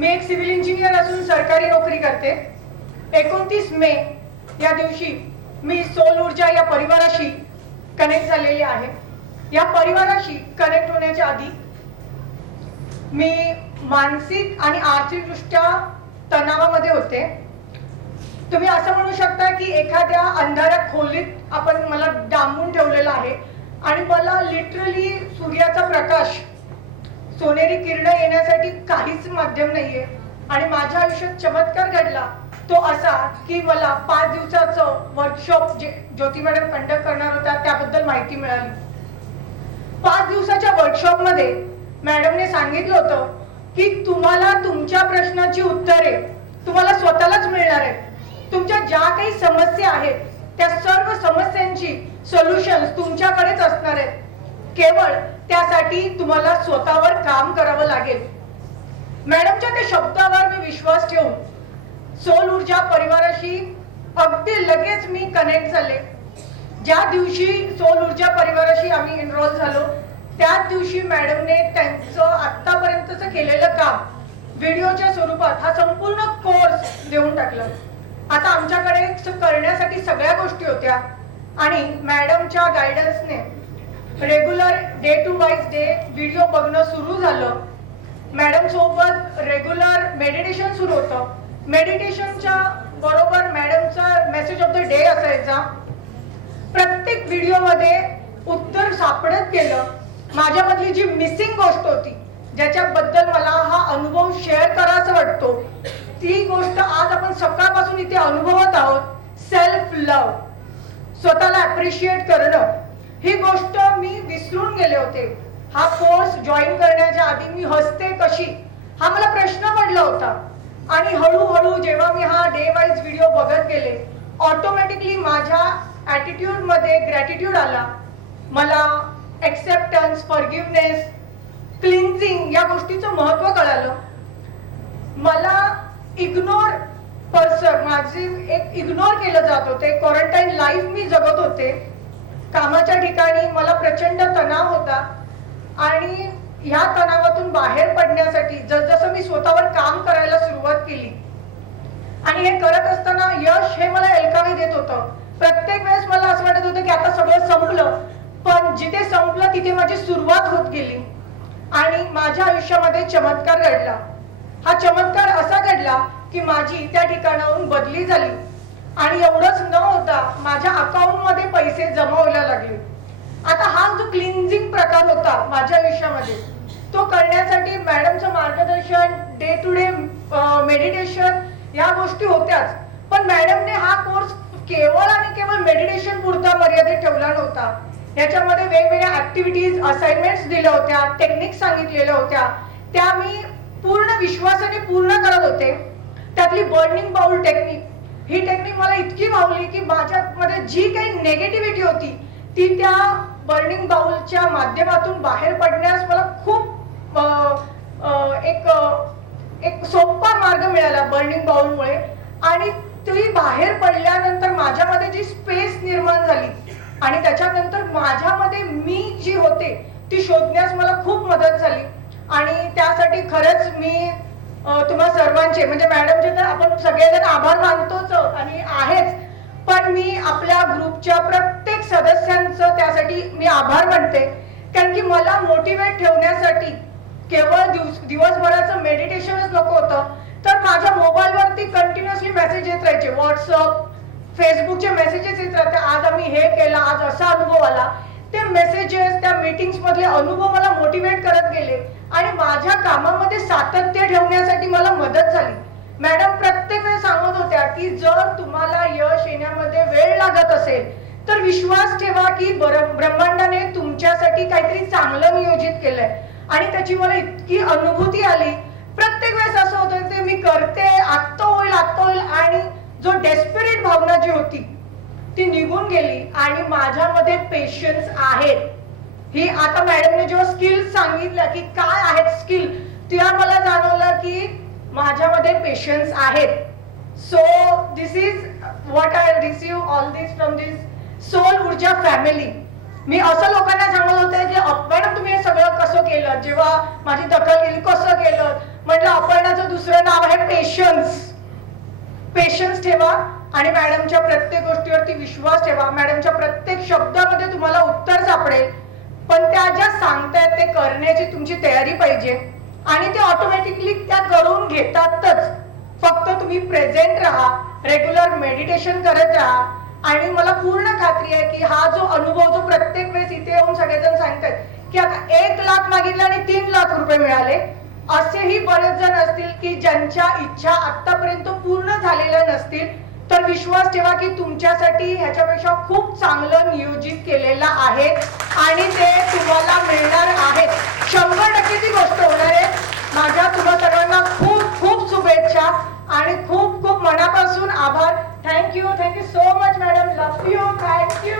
मी एक civil engineer असून सरकारी नोकरी करते. 29 मे या दिवशी मी सोल ऊर्जा या परिवाराशी कनेक्ट झालेले आहे. या परिवाराशी कनेक्ट होण्याच्या आधी मी मानसिक आणि आर्थिकदृष्ट्या तणावामध्ये होते. तुम्ही असं म्हणू शकता की एखाद्या अंधाऱ्या खोलीत आपण मला डांबून ठेवलेलं आहे आणि मला लिटरली सूर्याचा प्रकाश, सोनेरी किरण येण्यासाठी काहीच माध्यम नाहीये. आणि माझ्या आयुष्यात चमत्कार घडला तो असा की मला 5 दिवसाचं वर्कशॉप जे ज्योती मॅडम कंडक्ट करणार होत्या त्याबद्दल माहिती मिळाली. 5 दिवसाच्या वर्कशॉप मध्ये मॅडमने सांगितलं होतं की तुम्हाला तुमच्या प्रश्नाची उत्तरे तुम्हाला स्वतःलाच मिळणार आहेत. तुमच्या ज्या काही समस्या आहेत त्या सर्व समस्यांची सोल्युशन्स तुमच्याकडेच असणार आहेत. केवळ त्यासाठी तुम्हाला स्वतःवर काम करावं लागेल. मॅडमच्या त्या शब्दावर मी विश्वास ठेवून सोल ऊर्जा परिवाराशी अगदी लगेच मी कनेक्ट झाले. ज्या दिवशी सोल ऊर्जा परिवाराशी आम्ही एनरोल झालो त्याच दिवशी मॅडमने त्यांचं आतापर्यंतचं केलेलं काम व्हिडिओच्या स्वरूपात हा संपूर्ण कोर्स देऊन टाकला. आता आमच्याकडे करण्यासाठी सगळ्या गोष्टी होत्या आणि मॅडमच्या गायडन्सने regular day to wise day video बघणं सुरू झालं. मॅडम सोबत रेग्युलर मेडिटेशन सुरू होतं. मेडिटेशनच्या बरोबर मॅडमचा मेसेज ऑफ द डे असायचा. प्रत्येक व्हिडिओमध्ये उत्तर सापडत गेलं. माझ्यामधली जी मिसिंग गोष्ट होती ज्याच्याबद्दल मला हा अनुभव शेअर करायचा वाटतो ती गोष्ट आज आपण सकाळपासून इथे अनुभवत आहोत. सेल्फ लव्ह, स्वतःला अप्रिशिएट करणं, ही गोष्ट मी विसरून गेले होते. हा कोर्स जॉईन करण्याच्या आधी मी हसते कशी हा मला प्रश्न पडला होता. आणि हळूहळू जेव्हा मी हा डे वाईज व्हिडिओ बघत गेले ऑटोमॅटिकली माझ्या ॲटिट्यूड मध्ये ग्रॅटिट्यूड आला. मला एक्सेप्टन्स, फॉरगिव्हनेस, क्लिन्झिंग या गोष्टीचं महत्त्व कळालं. मला इग्नोर पर्सन, माझे एक इग्नोर केलं जात होते. क्वारंटाईन लाईफ मी जगत होते. कामाच्या ठिकाणी मला प्रचंड तणाव होता आणि ह्या तणावातून बाहेर पडण्यासाठी जसजसं मी स्वतःवर काम करायला सुरुवात केली आणि हे करत असताना यश हे मला एलकावी देत होतं. प्रत्येक वेळेस मला असं वाटत होतं की आता सगळं संपलं, पण जिथे संपलं तिथे माझी सुरुवात होत गेली आणि माझ्या आयुष्यामध्ये चमत्कार घडला. हा चमत्कार असा घडला की माझी त्या ठिकाणाहून बदली झाली आणि एवढंच न होता माझ्या अकाउंट मध्ये पैसे जमा व्हायला लागले. आता हा जो क्लिन्झिंग प्रकार होता माझ्या आयुष्यामध्ये तो करण्यासाठी मॅडमचं मार्गदर्शन, डे टू डे मेडिटेशन या गोष्टी होत्याच. पण मॅडमने हा कोर्स केवळ आणि केवळ मेडिटेशन पुरता मर्यादित ठेवला नव्हता. याच्यामध्ये वेगवेगळ्या ऍक्टिव्हिटीज, असाइनमेंट्स दिल्या होत्या, टेक्निक सांगितलेल्या होत्या. त्या मी पूर्ण विश्वासाने पूर्ण करत होते. त्यातली बर्निंग बाउल टेक्निक, ही टेक्निक मला इतकी भावली की माझ्यामध्ये जी काही नेगेटिव्हिटी होती ती त्या बर्निंग बाउलच्या माध्यमातून बाहेर पडण्यास मला खूप एक सोपा मार्ग मिळाला बर्निंग बाउलमुळे. आणि ती बाहेर पडल्यानंतर माझ्यामध्ये जी स्पेस निर्माण झाली आणि त्याच्यानंतर माझ्यामध्ये मी जी होते ती शोधण्यास मला खूप मदत झाली. आणि त्यासाठी खरंच मी तुम्हा सर्वांचे म्हणजे मॅडमचे तर आपण सगळेजण आभार मानतोच आणि आहेच, पण मी आपल्या ग्रुपच्या प्रत्येक सदस्यांचं त्यासाठी मी आभार मानते. कारण की मला मोटिवेट ठेवण्यासाठी केवळ दिवसभराचं मेडिटेशनच नको होतं, तर माझ्या मोबाईलवरती कंटिन्युअसली मेसेज येत राहायचे. व्हॉट्सअप, फेसबुकचे मेसेजेस येत राहते, आज आम्ही हे केलं, आज असा अनुभव आला. ते मेसेजेस, त्या मीटिंग्स मधले अनुभव मला मोटिवेट करत गेले आणि माझ्या कामामध्ये सातत्य ठेवण्यासाठी मला मदत झाली. मॅडम प्रत्येक वेळ सांगत होत्या की जर तुम्हाला यश येण्यामध्ये वेळ लागत असेल तर विश्वास ठेवा की ब्रह्मांडाने तुमच्यासाठी काहीतरी चांगलं नियोजित केलंय. आणि त्याची मला इतकी अनुभूती आली. प्रत्येक वेळेस असं होतं की मी करते, आत्ता होईल आणि जो डेस्परेट भावना जी होती ती निघून गेली आणि माझ्यामध्ये पेशन्स आहेत. ही आता मॅडमने जेव्हा स्किल्स सांगितल्या की काय आहेत स्किल, तेव्हा मला जाणवलं की माझ्यामध्ये पेशन्स आहेत. So this is what I receive all this from this soul Urja family. मी असं लोकांना सांगत होते की मॅडम तुम्ही हे सगळं कसं केलं, जेव्हा माझी दखल केली कसं केलं, म्हटलं अपर्णाचं दुसरं नाव आहे पेशन्स. पेशन्स ठेवा आणि मॅडमच्या प्रत्येक गोष्टीवरती विश्वास ठेवा. मॅडमच्या प्रत्येक शब्दामध्ये तुम्हाला उत्तर सापडेल, पण त्या ज्या सांगतायत ते करण्याची तुमची तयारी पाहिजे आणि ते ऑटोमॅटिकली त्या करून घेतातच. फक्त तुम्ही प्रेझेंट राहा, रेग्युलर मेडिटेशन करत राहा आणि मला पूर्ण खात्री आहे की हा जो अनुभव जो प्रत्येक वेळेस इथे येऊन सगळेजण सांगतात की आता 1 लाख मागितले आणि 3 लाख रुपये मिळाले, असेही बरेच जण असतील की ज्यांच्या इच्छा आतापर्यंत पूर्ण झालेल्या नसतील, तर विश्वास ठेवा की तुमच्यासाठी ह्याच्यापेक्षा खूप चांगलं नियोजित केलेलं आहे आणि ते तुम्हाला मिळणार आहे. 100% ची गोष्ट होणार आहे. माझ्या तुम्हा सर्वांना खूप खूप शुभेच्छा आणि खूप खूप मनापासून आभार. Thank you so much madam. Love you. Thank you.